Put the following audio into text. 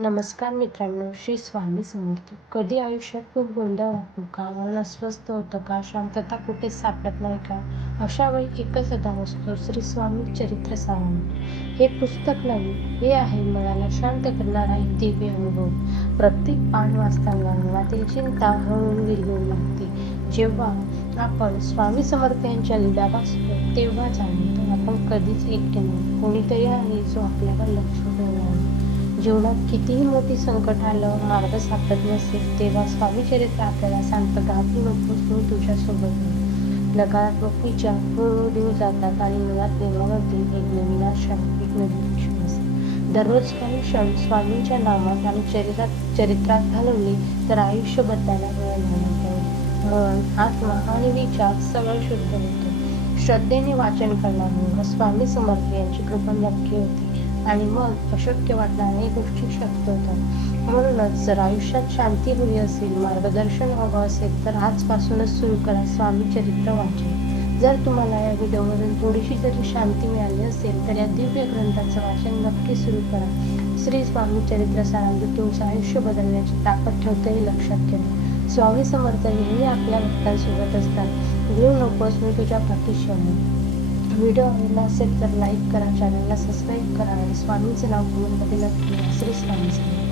नमस्कार मित्रांनो, श्री स्वामी समर्थ. कधी आयुष्यात खूप गोंधळ वाटतो का? मन अस्वस्थ होतं का? शांतता कुठेच सापडत नाही का? अशा वेळी एकच धाव असतो, श्री स्वामी चरित्र सारामृत. हे पुस्तक नाही, हे आहे मनाला शांत करणारा एक दिव्य अनुभव. प्रत्येक पान वाचताना मनातील चिंता हळूहळू विरघळू लागते. जेव्हा आपण स्वामी समर्थ यांच्या लीला वाचतो, तेव्हा जाणवतं आपण कधीच एकटे नाही. कोणीतरी आहे जो आपल्याला लक्ष ठेवणार आहे. जीवनात कितीही मोठी संकट आलं, मार्ग सापडत नसेल, तेव्हा स्वामी चरित्र आपल्याला सांगतं, घाबरू नकोस, मी तुझ्यासोबत आहे. नकारात्मक विचार हळूहळू दूर जातात आणि मनात निर्माण होते एक नवीन आशा, एक नवीन विश्वास. दररोज काही क्षण स्वामींच्या नामात आणि चरित्रात घालवले तर आयुष्य बदलायला वेळ लागतो. मन, आत्मा आणि विचार सगळं शुद्ध होतं. श्रद्धेने वाचन करण्यामुळे स्वामी समर्थ यांची कृपा नक्की होते आणि मग अशक्य वाटणाऱ्या गोष्टी शक्य होतात. म्हणूनच जर आयुष्यात शांती हवी असेल, मार्गदर्शन हवं असेल, तर आजपासूनच सुरू करा स्वामी चरित्र वाचन. जर तुम्हाला या व्हिडिओमधून थोडीशी जरी शांती मिळाली असेल, तर या दिव्य ग्रंथाचं वाचन नक्की सुरू करा. श्री स्वामी चरित्र सारामृत तुमचं आयुष्य बदलण्याची ताकद ठेवतं, हे लक्षात ठेवा. स्वामी समर्थ नेहमी आपल्या भक्तांसोबत असतात. घेऊ नकोस, मी तुझ्या पाठीशी आहे. व्हिडिओ आवडला असेल तर लाईक करा, चॅनलला सबस्क्राईब करा आणि स्वामींचं नाव कमेंटमध्ये नक्की लिहा. श्री स्वामी समर्थ.